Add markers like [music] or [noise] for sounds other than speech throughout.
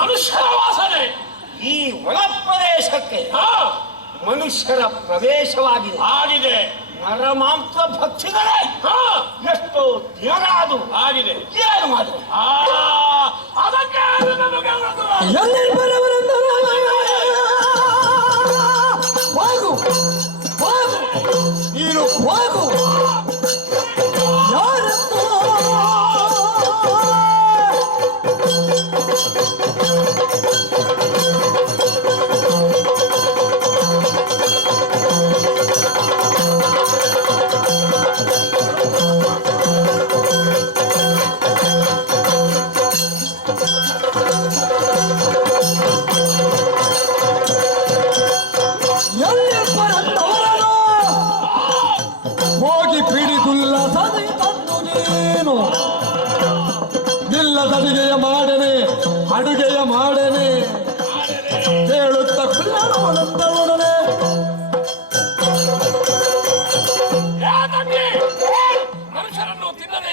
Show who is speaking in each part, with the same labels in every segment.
Speaker 1: ಮನುಷ್ಯರ
Speaker 2: ವಾಸನೆ. ಈ ಒಳ ಪ್ರದೇಶಕ್ಕೆ ಮನುಷ್ಯರ ಪ್ರವೇಶವಾಗಿದೆ.
Speaker 1: ಆಗಿದೆ.
Speaker 2: ನರಮಾಂಸ ಭಕ್ಷಿಗಳೇ
Speaker 1: ಹಾ.
Speaker 2: ಎಷ್ಟೋ ಅದು
Speaker 1: ಆಗಿದೆ.
Speaker 2: ಏನು ಮಾಡಿದೆ
Speaker 1: ಆ ಅದಕ್ಕೆ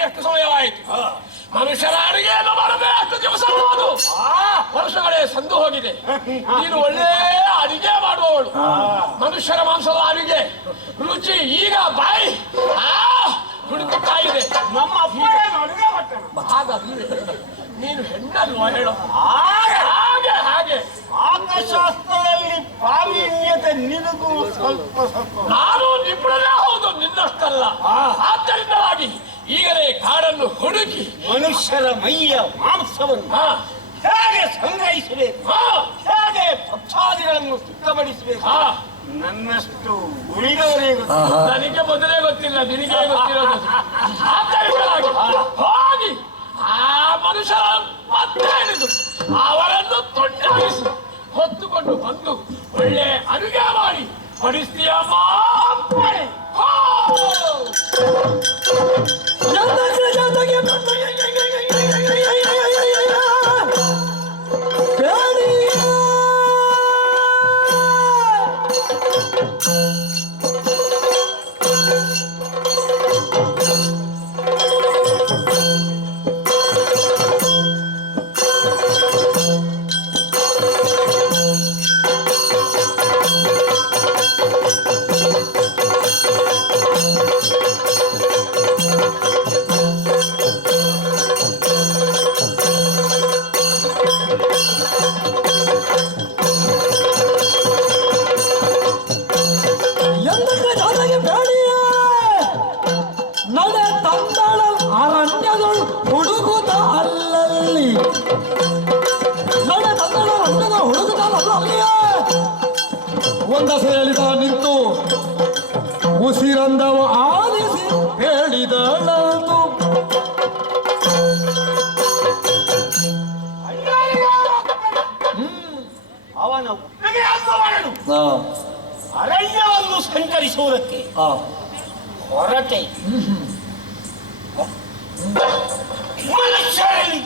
Speaker 1: ಎಷ್ಟು ಸಮಯವಾಯಿತು ಮನುಷ್ಯರ ಅಡುಗೆಯನ್ನು ಮಾಡದೆ ಅಷ್ಟು ದಿವಸ ಅದು ವರ್ಷಗಳೇ ಸಂದು ಹೋಗಿದೆ. ನೀನು ಒಳ್ಳೆ ಅಡಿಗೆ ಮಾಡುವವಳು. ಮನುಷ್ಯರ ಮಾಂಸದ ಅಡಿಗೆ. ರುಚಿ ಈಗ ಬಾಯಿ ಆ ಹುಡುಕುತ್ತಾ ಇದೆ.
Speaker 2: ನಮ್ಮ
Speaker 1: ಹಾಗಾದ್ರೆ ನೀನು ಹೆಣ್ಣಲ್ವ ಹೇಳು.
Speaker 2: ಹಾಗೆ.
Speaker 1: ಹಾಗೆ
Speaker 2: ಪಾಕಶಾಸ್ತ್ರದಲ್ಲಿ ಪ್ರಾವೀಣ್ಯತೆ ನಿನಗೂ ಸ್ವಲ್ಪ ಸ್ವಲ್ಪ.
Speaker 1: ನಾನು ನಿಪುಣನೇ ಹೌದು ನಿನ್ನಷ್ಟಲ್ಲ. ಆದ್ದರಿಂದಲಾಗಿ ಈಗಲೇ ಕಾಡನ್ನು ಹುಡುಕಿ
Speaker 2: ಮನುಷ್ಯರ ಮೈಯ ಮಾಂಸವನ್ನು ಹೇಗೆ ಸಂಗ್ರಹಿಸಬೇಕು? ಹೇಗೆ ಪಕ್ಷಾದಿಗಳನ್ನು ಸಿದ್ಧಪಡಿಸಬೇಕು?
Speaker 1: ಹಾ.
Speaker 2: ನನ್ನಷ್ಟು ಉಳಿದವರಿಗೆ
Speaker 1: ನನಗೆ ಮೊದಲೇ ಗೊತ್ತಿಲ್ಲ ನಿನಗೆ ಗೊತ್ತಿರೋದು. ಹೋಗಿ ಆ ಮನುಷ್ಯ ಮತ್ತೆ ಹಿಡಿದು ಅವರನ್ನು ತುಂಡಾಗಿಸಿ ಹೊತ್ತುಕೊಂಡು ಬಂದು ಒಳ್ಳೆ ಅಡುಗೆ ಮಾಡಿ ಬಡಿಸ್ತೀಯಮ್ಮ.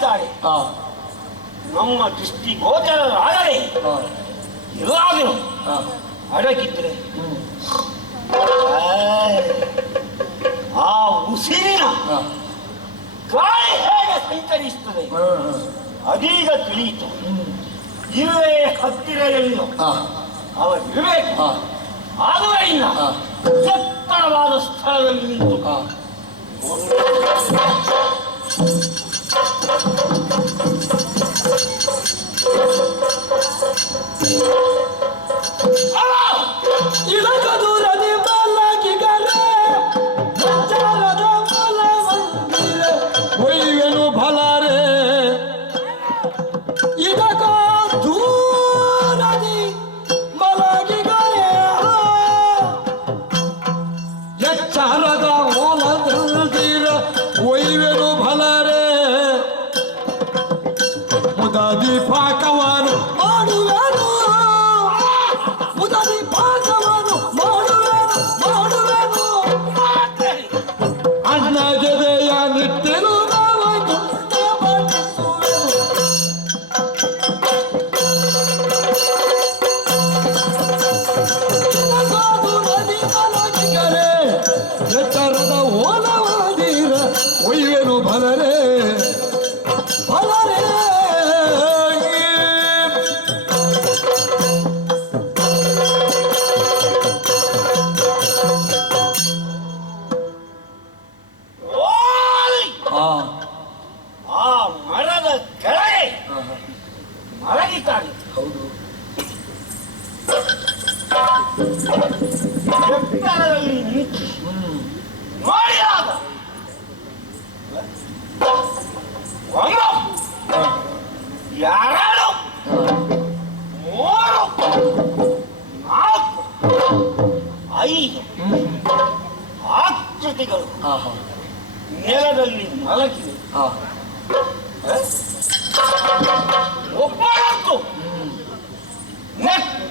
Speaker 3: ಆ,
Speaker 2: ನಮ್ಮ ದೃಷ್ಟಿ ಗೋಚರರಾಗದೆ ಎಲ್ಲಾದರೂ ಅಡಗಿದ್ರೆ. ಆ ಉಸಿರಿನ ಗಾಳಿ ಹೇಗೆ ಸಂಚರಿಸುತ್ತದೆ?
Speaker 3: ಆ,
Speaker 2: ಅದೀಗ ತಿಳಿಯಿತು. ಇರುವೆ ಹತ್ತಿರ ಎಲ್ಲೋ
Speaker 3: ಆ,
Speaker 2: ಅವರಿರಬೇಕು
Speaker 3: ಆ,
Speaker 2: ಆದುದರಿಂದ
Speaker 3: ಆ.
Speaker 2: ಎತ್ತರವಾದ ಸ್ಥಳದಲ್ಲಿ ನಿಂತು.
Speaker 3: ಆ. ಇಳಕ ದೂರದಿ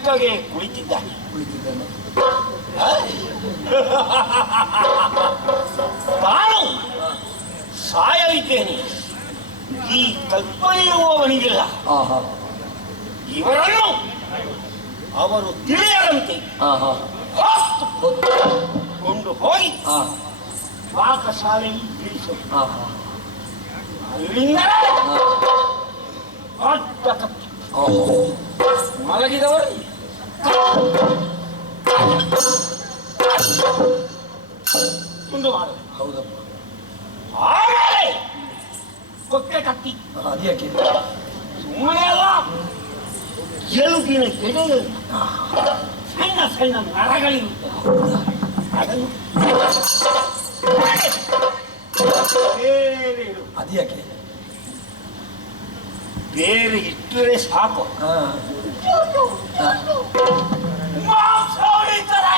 Speaker 2: ನೆಟ್ಟಗೆ ಕುಳಿತಿದ್ದಾನೆ
Speaker 3: ಕುಳಿತಿದ್ದಾನೆ
Speaker 2: ತಾನು ಸಾಯಲಿದ್ದೇನೆ ಈ ಕಲ್ಪನೆಯುವವನಿಗಿಲ್ಲ
Speaker 3: ಹಾ ಹಾ
Speaker 2: ಇವರನ್ನು ಅವರು ತಿಳಿಯದಂತೆ ಕೊಂಡು ಹೋಗಿ ಪಾಕಶಾಲೆಯಲ್ಲಿ ಇಳಿಸು ಅಲ್ಲಿಂದಲೇ ಅಡ್ಡ ಮಲಗಿದವರು ತುಂಡು ಮಾಡು.
Speaker 3: ಹೌದಪ್ಪ
Speaker 2: ಆಮೇಲೆ ಕೊಕ್ಕೆ ಕತ್ತಿ.
Speaker 3: ಅದ್ಯಾಕೆ
Speaker 2: ಸುಮ್ಮನೆ ಅಲ್ಲ. ಎಲುಬಿನ ಎಡೆಯಲ್ಲಿ ಸಣ್ಣ ಸಣ್ಣ ನರಗಳಿರುತ್ತವೆ ಅದನ್ನು.
Speaker 3: ಅದ್ಯಾಕೆ
Speaker 2: ಬೇರೆ ಇಟ್ಟರೆ ಸಾಕು.
Speaker 3: ಹಾ.
Speaker 2: ಮಾಂಸ ಉಳಿತಾರೆ.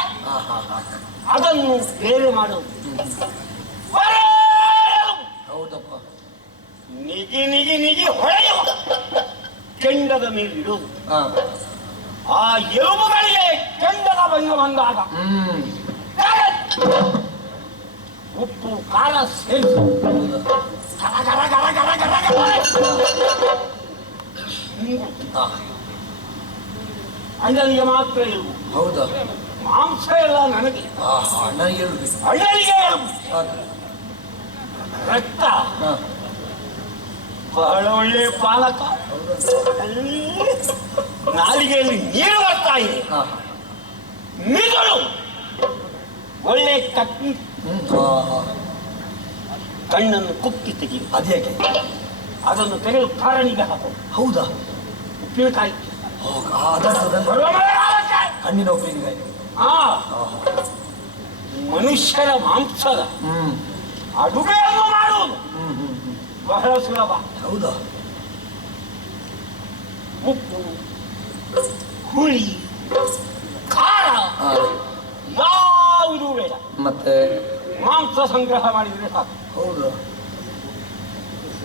Speaker 2: ಅದನ್ನು ಬೇರೆ ಮಾಡುವುದು
Speaker 3: ಹೌದಪ್ಪ.
Speaker 2: ನಿಗಿ ನಿಗಿ ನಿಗಿ ಹೊಳೆಯುವ ಕೆಂಡದ
Speaker 3: ಮೇಲಿಡು.
Speaker 2: ಆ ಎಲುಬುಗಳಿಗೆ ಕೆಂಡದ ಬಣ್ಣ ಬಂದಾಗ. ಉಪ್ಪು ಖಾರ ಸೇರಿಸು. ಗರ ಗರ ಗರ ಗರ ಗರ ಗರ ಅಣ್ಣನಿಗೆ ಮಾತ್ರ ಎಲುಬು
Speaker 3: ಹೌದಾ?
Speaker 2: ಮಾಂಸ ಎಲ್ಲ ನನಗೆ. ಅಣ್ಣನಿಗೆ
Speaker 3: ಅಣ್ಣನಿಗೆ.
Speaker 2: ರಕ್ತ. ಬಹಳ ಒಳ್ಳೆಯ ಪಾಲಕ. ನಾಲಿಗೆಯಲ್ಲಿ ನೀರು ಬರ್ತಾ ಇದೆ. ಮಿದುಳು. ಒಳ್ಳೆ ಕಟ್ಟಿ ಕಣ್ಣನ್ನು ಕುಕ್ಕಿ ತೆಗಿ
Speaker 3: ಅದೇ
Speaker 2: ಅದನ್ನು ತೆಗೆದು ಕಾರಣಿಗೆ ಹಾಕೋದು
Speaker 3: ಹೌದಾ?
Speaker 2: ಉಪ್ಪಿನಕಾಯಿ.
Speaker 3: ಹಣ್ಣಿನ
Speaker 2: ಆ ಮನುಷ್ಯರ ಮಾಂಸದ ಅಡುಗೆಯನ್ನು ಮಾಡುವುದು ಬಹಳ ಸುಲಭ
Speaker 3: ಹೌದಾ?
Speaker 2: ಉಪ್ಪು ಹುಳಿ ಖಾರ ಯಾವುದೂ ಬೇಡ
Speaker 4: ಮತ್ತೆ?
Speaker 2: ಮಾಂಸ ಸಂಗ್ರಹ ಮಾಡಿದರೆ ಸಾಕು
Speaker 4: ಹೌದು?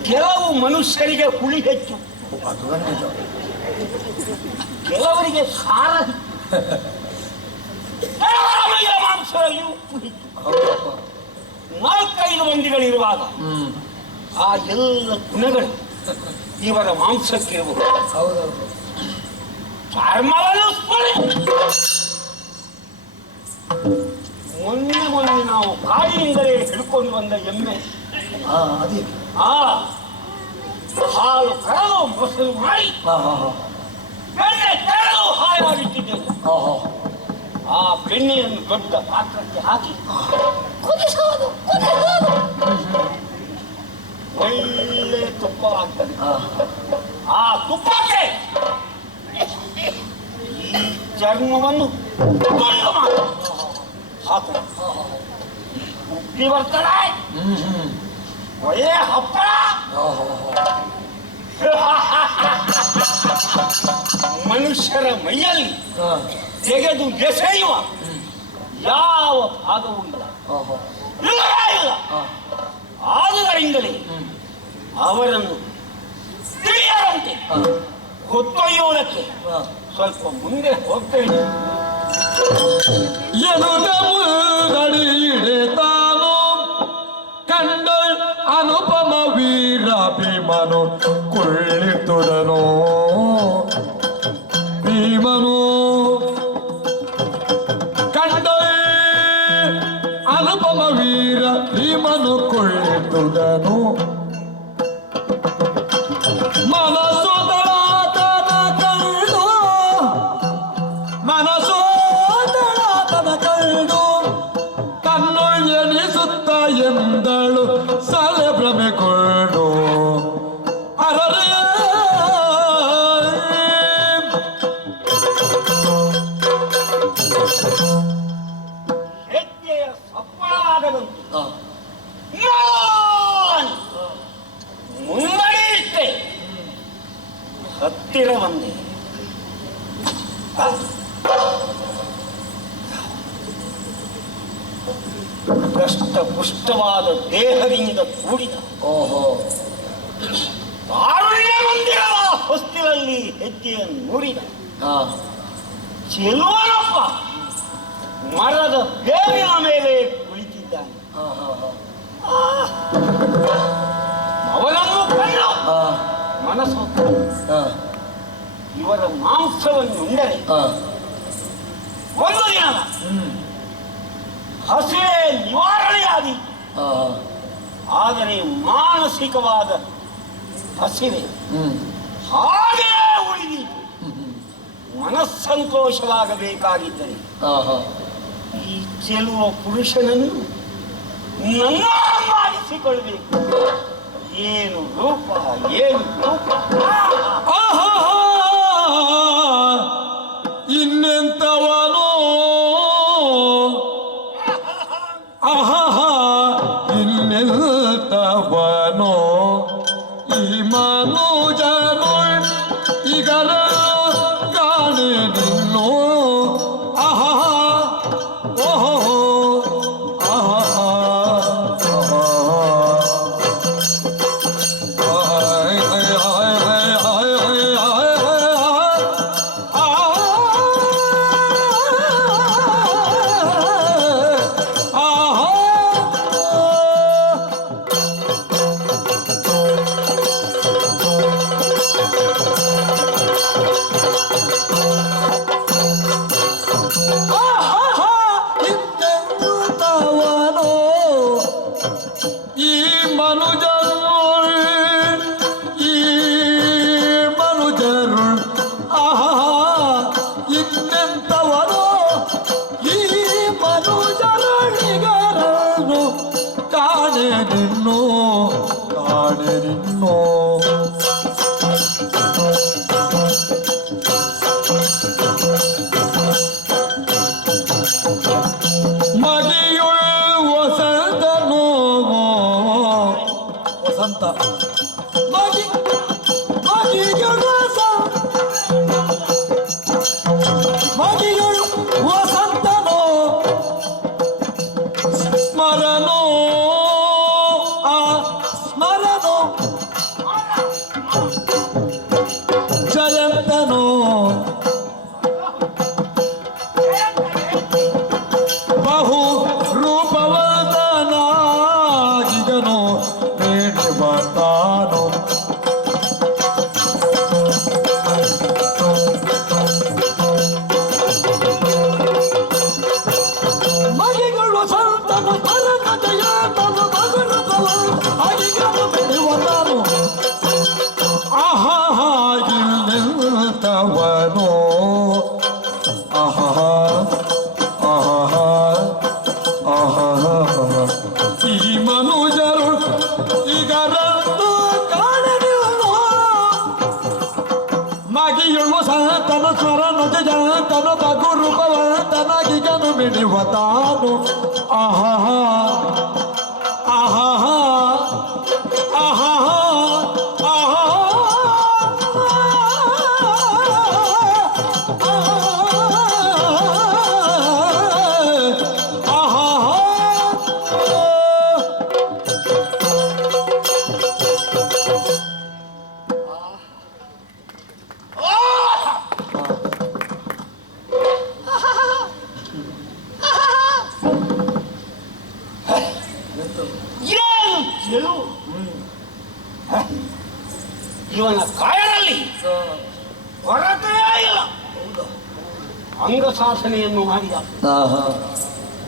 Speaker 2: ಕೆಲವು ಮನುಷ್ಯರಿಗೆ ಹುಳಿ ಹೆಚ್ಚು. ಕೆಲವರಿಗೆ ಸಾಲ. ಮಾಂಸದಲ್ಲಿ ಉಪ್ಪು ಹೆಚ್ಚು ನಾಲ್ಕೈದು ಮಂದಿಗಳಿರುವಾಗ ಆ ಎಲ್ಲ ಗುಣಗಳು ಇವರ
Speaker 4: ಮಾಂಸಕ್ಕೆ
Speaker 2: ಚರ್ಮವನ್ನು ಮೊನ್ನೆ ಮೊನ್ನೆ ನಾವು ಕಾಯಿಯಿಂದಲೇ ಹಿಡ್ಕೊಂಡು ಬಂದ ಎಮ್ಮೆ. ಹಾಲು ಕರೆದು ಮೊಸರು ಮಾಡಿ
Speaker 4: ಹಾ ಹಾ ಹಾ
Speaker 2: ಬೆಣ್ಣೆ ತೆರೆದು ಹಾಯಾಗಿಟ್ಟಿದ್ದೇನೆ
Speaker 4: ಹಾ ಹಾ
Speaker 2: ಆ ಬೆಣ್ಣೆಯನ್ನು ದೊಡ್ಡ ಪಾತ್ರಕ್ಕೆ ಹಾಕಿ. ಕುದಿಸೋದು ಕುದಿಸೋದು. ಒಳ್ಳೆ ತುಪ್ಪವಾಗ್ತದೆ
Speaker 4: ಆಗ್ತದೆ
Speaker 2: ಆ ತುಪ್ಪಕ್ಕೆ ಈ ಚರ್ಮವನ್ನು ಹಾಕು ಉಪ್ಪಿ
Speaker 4: ಹ್ಮ್
Speaker 2: ಒಳ್ಳೆ ಹಪ್ಪಳ.
Speaker 4: ಹಾ ಹಾ [laughs]
Speaker 2: ಮನುಷ್ಯರ ಮೈಯಲ್ಲಿ ತೆಗೆದು ಎಸೆಯುವ ಯಾವ ಭಾಗವೂ ಇಲ್ಲ. ಇಲ್ಲ. ಆದುದರಿಂದಲೇ ಅವರನ್ನು
Speaker 4: ಸ್ತ್ರೀಯರಂತೆ
Speaker 2: ಹೊತ್ತೊಯ್ಯುವುದಕ್ಕೆ ಸ್ವಲ್ಪ ಮುಂದೆ ಹೋಗ್ತೇನೆ
Speaker 3: ಎನುದ ತಾನೋ ಕಂಡಳ್ ಅನುಪಮ ವೀರಾಭಿಮನು ಕುಳ್ಳಿತುದನು
Speaker 2: ಇಟ್ಟೆ ಹತ್ತಿರ ಬಂದೆ. ಕಷ್ಟ ಪುಷ್ಟವಾದ ದೇಹದಿಂದ ಕೂಡಿದ.
Speaker 4: ಓಹೋ.
Speaker 2: ಕಾರುಣ್ಯ ಮಂದಿರ ಹೊಸ್ತಿಲಲ್ಲಿ ಹೆಜ್ಜೆಯನ್ನು ನುರಿದ.
Speaker 4: ಹಾ.
Speaker 2: ಚೆಲುವನಪ್ಪ. ಮರದ ಬೇವಿನ ಮೇಲೆ ಮನಸ್ಸು ಇವರ ಮಾಂಸವನ್ನು ಉಂಡರೆ ಒಂದು ದಿನ ಹಸಿವೆ ನಿವಾರಣೆಯಾದಿ ಆದರೆ ಮಾನಸಿಕವಾದ ಹಸಿವೆ ಹಾಗೆ ಉಳಿದಿ ಮನಸ್ಸಂತೋಷವಾಗಬೇಕಾಗಿದ್ದರೆ ಈ ಚೆಲುವ ಪುರುಷನನ್ನು ನನ್ನಾಗಿಸಿಕೊಳ್ಬೇಕು ಏನು ರೂಪ ಏನು ರೂಪ
Speaker 3: ಆಹಾ! ಇನ್ನೆಂತವನೋ
Speaker 2: I didn't
Speaker 3: know.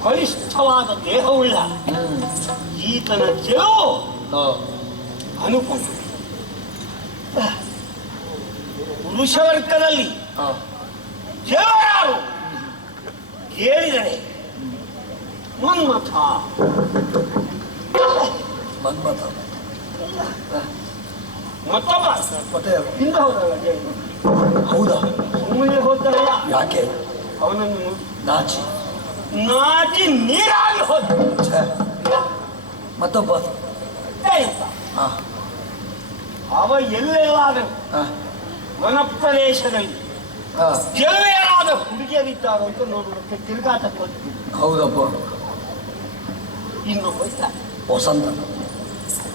Speaker 2: ಬಲಿಷ್ಠವಾದ ದೇಹವುಳ್ಳ ಈತನ ಗೆಲುವು ಅನುಕೂಲ. ಪುರುಷ ವರ್ಗದಲ್ಲಿ ದೇವರಾರು. ಹೇಳಿದರೆ ಮನ್ಮಥ.
Speaker 3: ಮನ್ಮಥ.
Speaker 2: ಮತ್ತೊಬ್ಬ.
Speaker 3: ಮತ್ತೆ
Speaker 2: ಹಿಂದೆ ಹೋದಲ್ಲ.
Speaker 3: ಹೌದಾ?
Speaker 2: ಸುಮ್ಮನೆ ಹೋದಲ್ಲ
Speaker 3: ಯಾಕೆ?
Speaker 2: ಅವನನ್ನು
Speaker 3: ನಾಚಿ
Speaker 2: ನಾಚಿ ನೀರಾಗಿ ಹೋದ
Speaker 3: ಮತ್ತೊಬ್ಬ. ಹಾ.
Speaker 2: ಅವ ಎಲ್ಲೆಲ್ಲಾದರೂ
Speaker 3: ವನ
Speaker 2: ವನಪ್ರದೇಶದಲ್ಲಿ. ಕೆಲವೇನಾದ ಹುಡುಗಿಯರಿದ್ದಾರೋ ಅಂತ ನೋಡೋದಕ್ಕೆ ತಿರುಗಾಟ ಕೊಡ್ತೀನಿ
Speaker 3: ಹೌದಪ್ಪ.
Speaker 2: ಇನ್ನು ಇದ್ದಾನೆ.
Speaker 3: ವಸಂತ.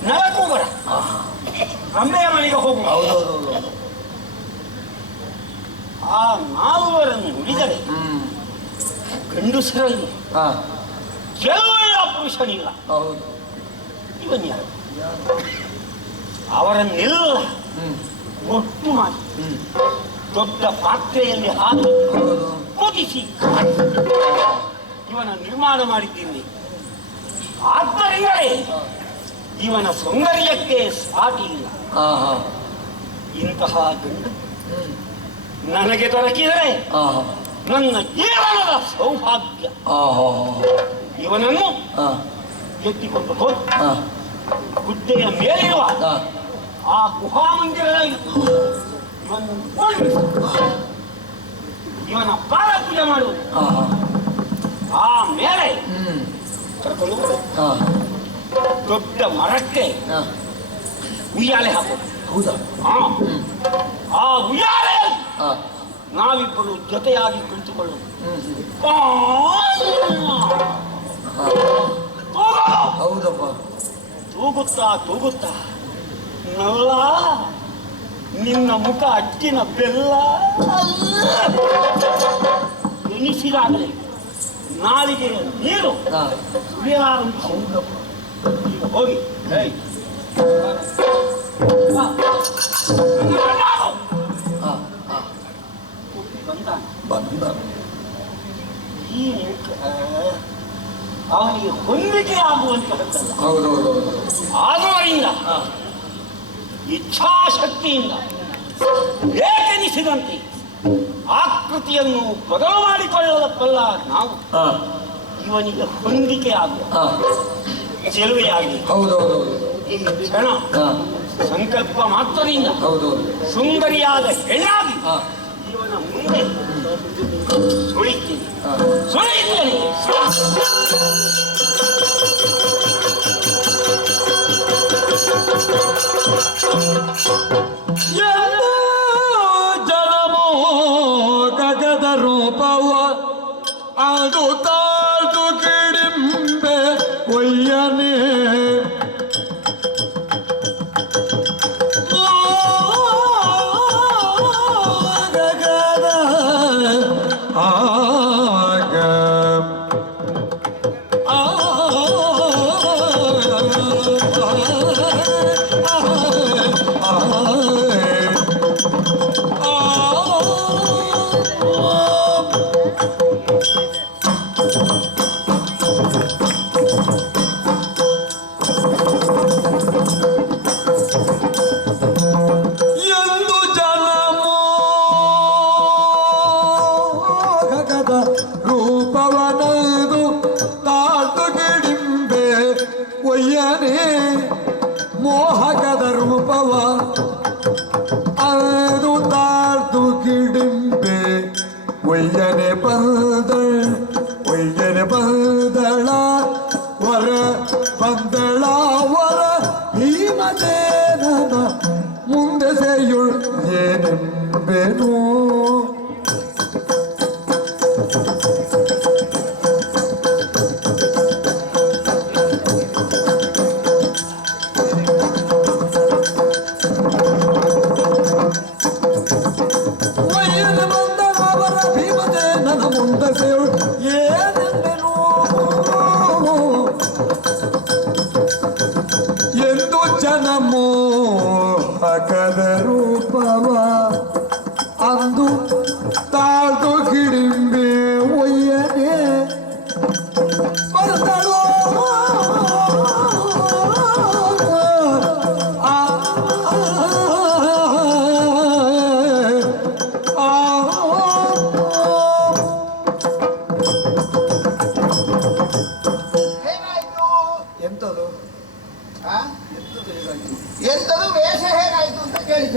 Speaker 2: ನರಕೂಬರ
Speaker 3: ಹೋಗೋಣ
Speaker 2: ಅಂಬೆಯ ಮನೆಗೆ ಹೋಗು.
Speaker 3: ಹೌದೌದೌದು
Speaker 2: ಆ ನಾಲ್ವರನ್ನು ನುಡಿದರೆ
Speaker 3: ಹ್ಮ್
Speaker 2: ಹಾ
Speaker 3: ಹಾ.
Speaker 2: ಕೆಲವೆಯ ಪುರುಷನಿಲ್ಲ.
Speaker 3: ಹೌದು.
Speaker 2: ಇವನ್ ಯಾರು? ಅವರನ್ನೆಲ್ಲ ಒಟ್ಟು ಮಾಡಿ ದೊಡ್ಡ ಪಾತ್ರೆಯಲ್ಲಿ ಹಾಕಿ ಕುದಿಸಿ ಇವನ ನಿರ್ಮಾಣ ಮಾಡಿದ್ದೀನಿ. ಆದ್ದರಿಂದಲೇ ಇವನ ಸೌಂದರ್ಯಕ್ಕೆ ಸಾಟಿ ಇಲ್ಲ ಇಂತಹ ಗಂಡು ನನಗೆ ದೊರಕಿದರೆ ನನ್ನ ಜೀವನದ ಸೌಭಾಗ್ಯ. ಇವನನ್ನು ಎತ್ತಿಕೊಂಡು ಹೋಗಿ. ಗುಡ್ಡೆಯ ಮೇಲಿರುವ ಆ. ಗುಹಾ ಮಂದಿರಗಳಲ್ಲಿ ಇವನ ಪಾದ ಪೂಜೆ ಮಾಡುವುದು
Speaker 3: ಆಹಾ
Speaker 2: ಆ. ಮೇಲೆ ಕರ್ಕೊಂಡು ದೊಡ್ಡ ಮರಕ್ಕೆ ಉಯ್ಯಾಲೆ ಹಾಕೋದು
Speaker 3: ಹೌದಾ?
Speaker 2: ಆ, ಆ ಉಯ್ಯಾಲೆ ನಾವಿಬ್ಬರು ಜೊತೆಯಾಗಿ ತೂಗು!
Speaker 3: ಹೌದಪ್ಪ.
Speaker 2: ತೂಗುತ್ತಾ ತೂಗುತ್ತಾ. ನಲ್ಲ ನಿನ್ನ ಮುಖ ಅಕ್ಕಿನ ಬೆಲ್ಲ. ಎನಿಸಿದಾಗಲೇ ನಾಲಿಗೆಯ ನೀರು ಸುಳಿಯಲಾರಂಭಿಸಿ ಹೋಗಿ. ಅವನಿಗೆ ಹೊಂದಿಕೆ ಆಗುವಂತಹದ್ದಲ್ಲ
Speaker 3: ಹೌದೌದೌದು
Speaker 2: ಇಚ್ಛಾಶಕ್ತಿಯಿಂದ ಏಕೆನಿಸಿದಂತೆ ಆಕೃತಿಯನ್ನು ಬದಲು ಮಾಡಿಕೊಳ್ಳಬಲ್ಲ ನಾವು ಇವನಿಗೆ ಹೊಂದಿಕೆ ಆಗುವ ಚೆಲುವೆಯಾಗಿ.
Speaker 3: ಹೌದೌದು.
Speaker 2: ಈ ಕ್ಷಣ ಸಂಕಲ್ಪ ಮಾತ್ರದಿಂದ
Speaker 3: ಹೌದೌದು.
Speaker 2: ಸುಂದರಿಯಾದ ಹೆಣ್ಣಾಗಿ ಇವನ ಮುಂದೆ ಸುಳಿತೀನಿ
Speaker 3: ಹಾ